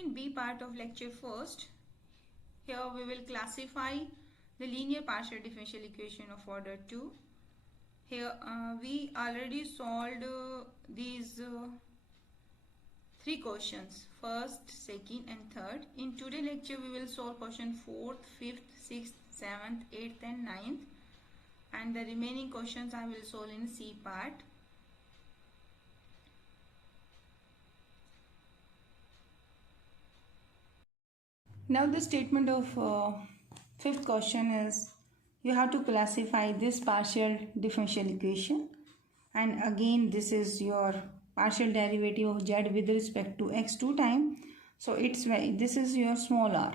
in B part of lecture first. Here we will classify the linear partial differential equation of order 2. Here we already solved these 3 questions, first, second and third. In today's lecture we will solve question 4th, 5th, 6th, 7th, 8th and 9th, and the remaining questions I will solve in C part. Now the statement of 5th question is you have to classify this partial differential equation, and again this is your partial derivative of z with respect to x 2 time. So this is your small r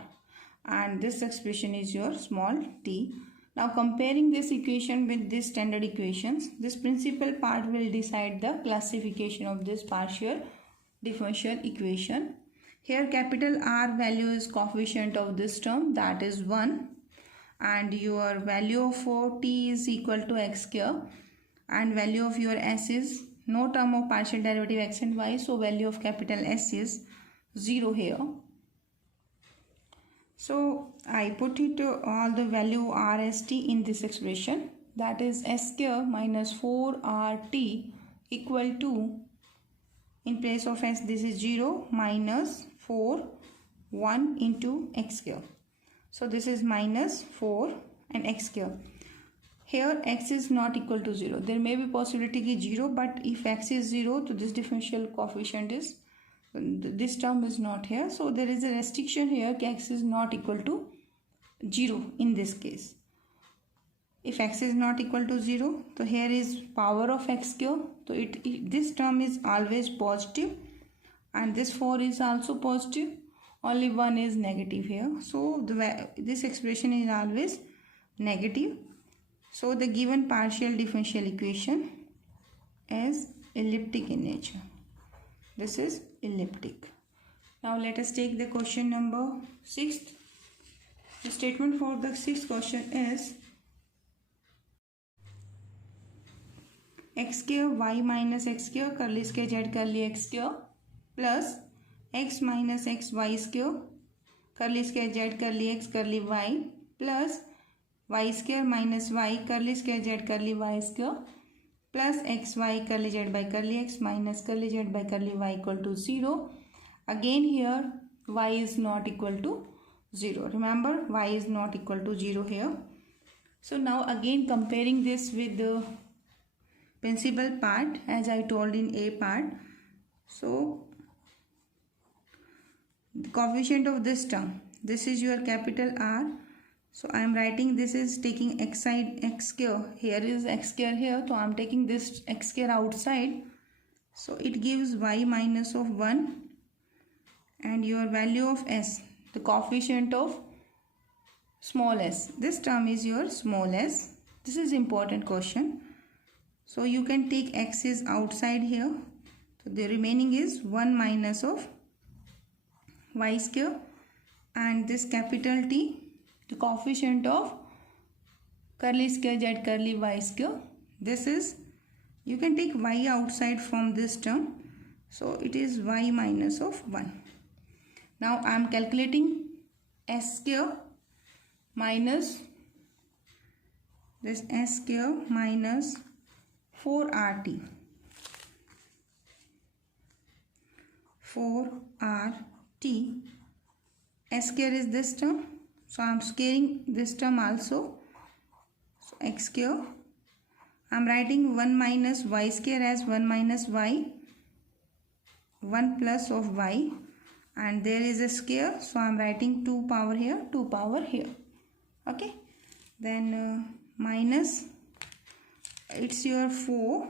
and this expression is your small t. Now comparing this equation with this standard equations, this principal part will decide the classification of this partial differential equation. Here capital R value is coefficient of this term, that is 1, and your value for t is equal to x square, and value of your s is no term of partial derivative x and y, so value of capital S is 0 here. So I put it all the value r s t in this expression, that is s square minus 4rt equal to, in place of s this is 0 minus 4 1 into x square. So this is minus 4 and x square. Here x is not equal to 0. There may be possibility ki 0, but if x is 0, so this differential coefficient is, this term is not here. So there is a restriction here ki x is not equal to 0 in this case. If x is not equal to 0, so here is power of x square. So this term is always positive, and this 4 is also positive. Only 1 is negative here. So this expression is always negative. So the given partial differential equation is elliptic in nature. This is elliptic. Now let us take the question number 6. The statement for the 6th question is x square y minus x square curly square z curly x square plus x minus x y square curly square z curly x curly y plus y square minus y curly square z curly y square plus xy curly z by curly x minus curly z by curly y equal to 0. Again here y is not equal to 0. Remember, y is not equal to 0 here. So now again comparing this with the principal part as I told in A part. So the coefficient of this term, this is your capital R. So I am writing this is taking x side x square. Here is x square here. So I am taking this x square outside. So it gives y minus of 1, and your value of s, the coefficient of small s. This term is your small s. This is important question. So you can take x is outside here. So the remaining is 1 minus of y square, and this capital T, the coefficient of curly square z curly y square. This is, you can take y outside from this term. So it is y minus of 1. Now I am calculating s square minus this s square minus 4rt. 4rt. S square is this term. So I am squaring this term also. So x square. I am writing 1 minus y square as 1 minus y. 1 plus of y. And there is a square. So I am writing 2 power here, 2 power here. Okay. Then minus, it's your 4r.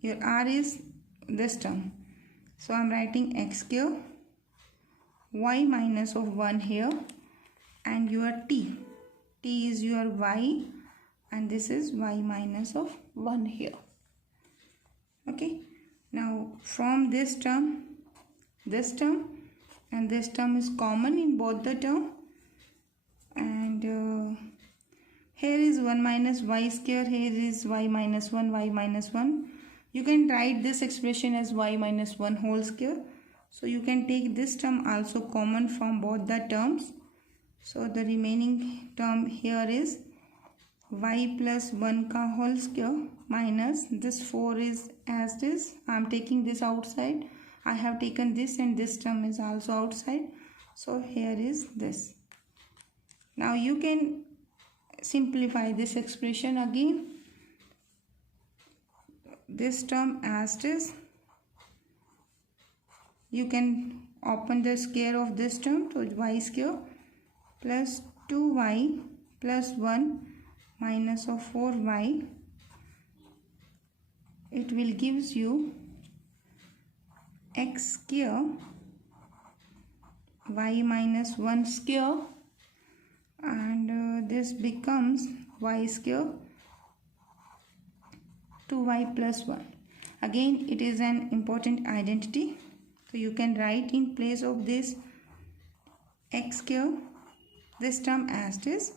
Your r is this term. So I am writing x square, y minus of 1 here, and your t. T is your y, and this is y minus of 1 here. Okay. Now from this term and this term is common in both the term, and here is 1 minus y square, here is y minus 1, y minus 1. You can write this expression as y minus 1 whole square. So you can take this term also common from both the terms. So the remaining term here is y plus 1 ka whole square minus this 4 is as this. I am taking this outside. I have taken this and this term is also outside. So here is this. Now you can simplify this expression again. This term as this. You can open the square of this term, so y square plus 2y plus 1 minus of 4y. It will gives you x square y minus 1 square, and this becomes y square 2y plus 1. Again, it is an important identity. So you can write in place of this x square this term as this,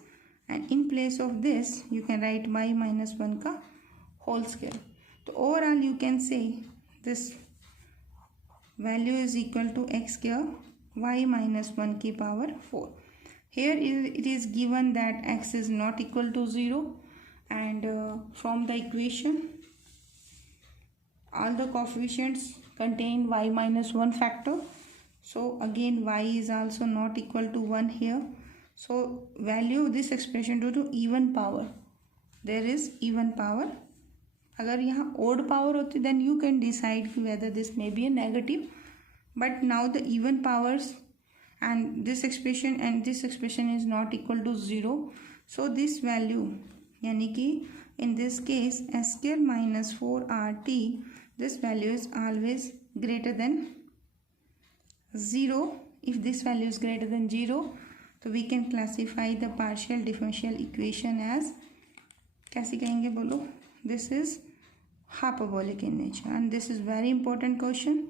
and in place of this you can write y minus 1 ka whole square. So overall you can say this value is equal to x square y minus 1 ki power 4. Here it is given that x is not equal to 0, and from the equation all the coefficients contain y minus 1 factor. So again y is also not equal to 1 here. So value of this expression due to even power, there is even power. अगर यहाँ odd power होती then you can decide whether this may be a negative, but now the even powers and this expression is not equal to 0. So this value यानी कि in this case s square minus 4rt, this value is always greater than 0. If this value is greater than 0, so we can classify the partial differential equation as, कैसे कहेंगे बोलो, this is hyperbolic in nature, and this is very important question.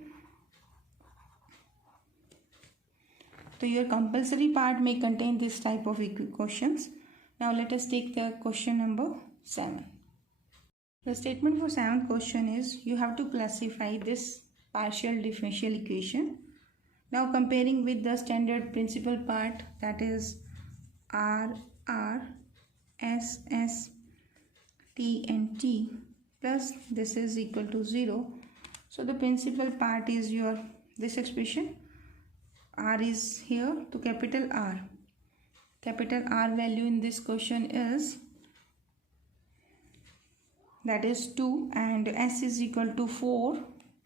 So your compulsory part may contain this type of questions. Now let us take the question number 7. The statement for 7th question is you have to classify this partial differential equation. Now comparing with the standard principal part, that is R, S, T and T plus this is equal to 0. So the principal part is your this expression. R is here to capital R. Capital R value in this question is, that is 2, and S is equal to 4,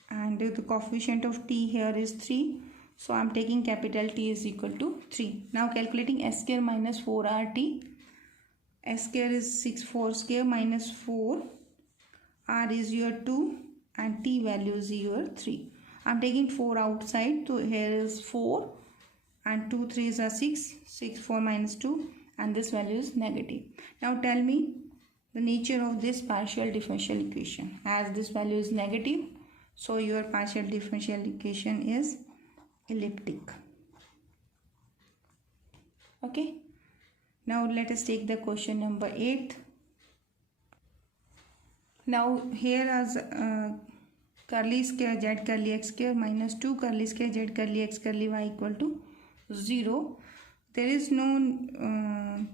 and the coefficient of T here is 3. So I am taking capital T is equal to 3. Now calculating S square minus 4RT. S square is 4 square minus 4. R is your 2 and T value is your 3. I am taking 4 outside. So here is 4 and 2 3s are 6. 6 4 minus 2, and this value is negative. Now tell me the nature of this partial differential equation. As this value is negative, so your partial differential equation is elliptic. Okay. Now let us take the question number 8. Now here as curly square z curly x square minus 2 curly square z curly x curly y equal to 0. There is no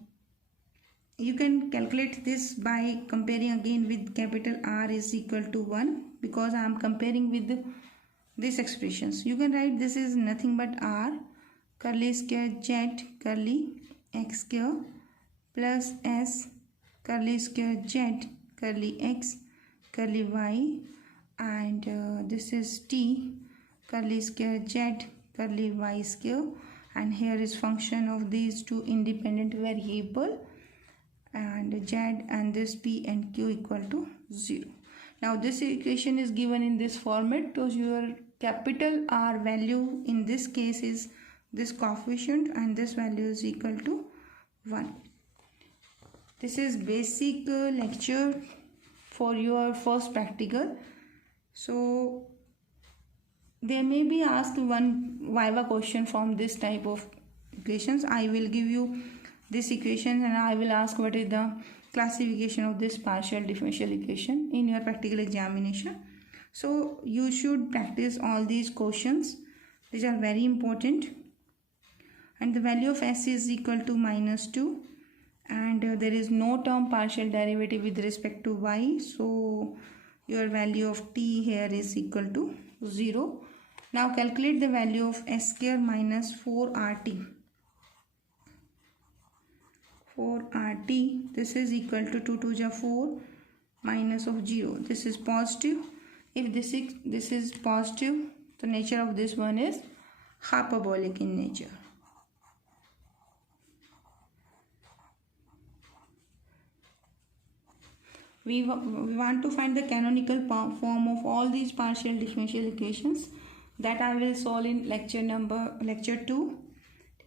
you can calculate this by comparing again with capital R is equal to 1, because I am comparing with these expressions. You can write this is nothing but R curly square z curly x square plus S curly square z curly x curly y, and this is T curly square z curly y square, and here is function of these two independent variable, and z and this p and q equal to 0. Now this equation is given in this format. So your capital R value in this case is this coefficient, and this value is equal to 1. This is basic lecture for your first practical. So there may be asked one viva question from this type of equations. I will give you this equation and I will ask what is the classification of this partial differential equation in your practical examination. So you should practice all these questions. These are very important. And the value of s is equal to -2, and there is no term partial derivative with respect to y, so your value of t here is equal to 0. Now calculate the value of s square minus 4rt. 4rt, this is equal to 2 to the 4 minus of 0. This is positive. If this is positive, the nature of this one is hyperbolic in nature. We want to find the canonical form of all these partial differential equations. That I will solve in lecture 2.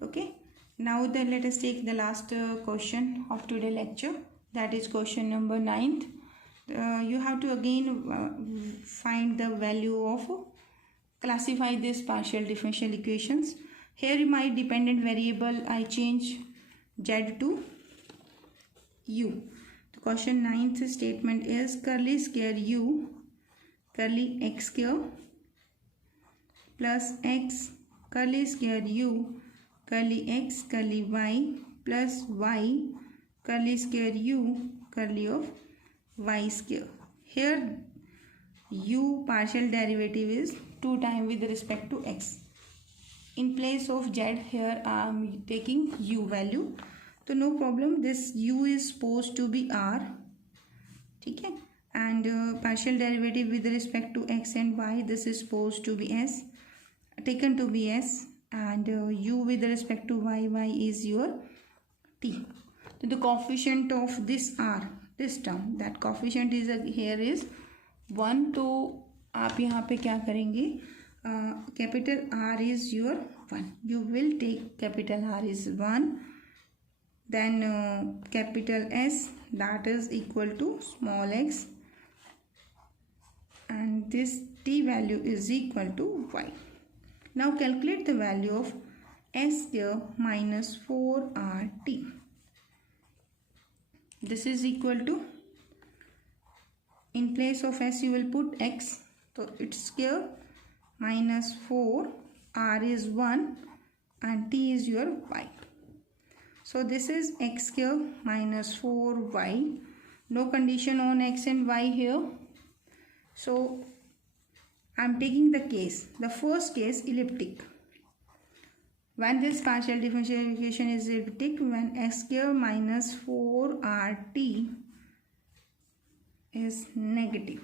Okay. Now then let us take the last question of today's lecture. That is question number 9th. You have to again find the value of, classify this partial differential equations. Here my dependent variable I change z to u. The question 9th statement is curly square u curly x square plus x curly square u curly x curly y plus y curly square u curly of y square. Here u partial derivative is 2 times with respect to x. In place of z, here I am taking u value. So no problem, this u is supposed to be r. Okay? And partial derivative with respect to x and y, this is supposed to be s, taken to be s, and u with respect to y is your t. So the coefficient of this r, this term, that coefficient is here is 1. तो आप यहाँ पे क्या करेंगे, capital R is your 1. You will take capital R is 1. Then capital S, that is equal to small x, and this t value is equal to y. Now calculate the value of s square minus 4rt. This is equal to, in place of s you will put x, so it's square minus 4, r is 1 and t is your y. So this is x square minus 4y. No condition on x and y here. So I am taking the case, the first case, elliptic. When this partial differential equation is elliptic, when x square minus 4rt is negative.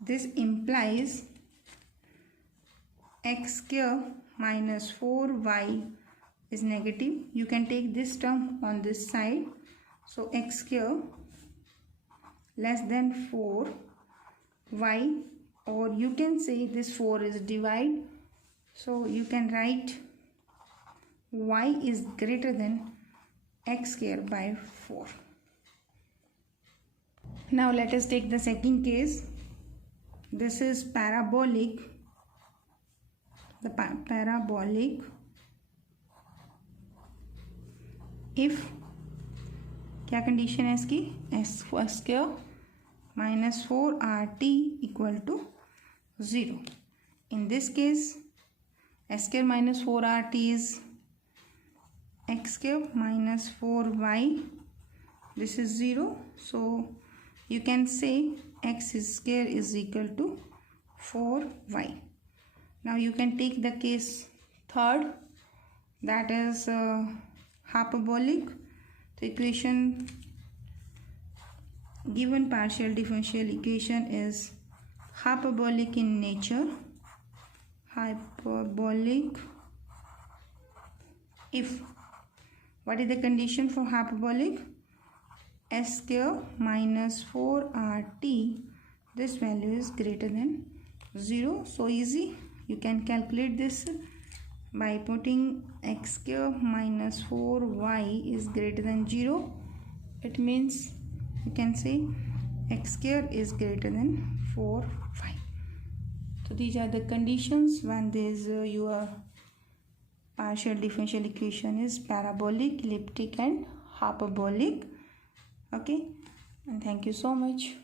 This implies x square minus 4y is negative. You can take this term on this side. So x square less than 4y, or you can say this 4 is divide. So you can write y is greater than x square by 4. Now let us take the second case. This is parabolic. The parabolic if क्या condition है इसकी, s square minus 4rt equal to 0. In this case s square minus 4rt is x square minus 4y. This is 0, so you can say x square is equal to 4y. Now you can take the case third, that is hyperbolic. The equation, given partial differential equation is hyperbolic in nature. Hyperbolic if, what is the condition for hyperbolic? S square minus 4rt, this value is greater than 0. So easy, you can calculate this by putting x square minus 4y is greater than 0. It means you can say x square is greater than 4y. So these are the conditions when this your partial differential equation is parabolic, elliptic and hyperbolic. Okay, and thank you so much.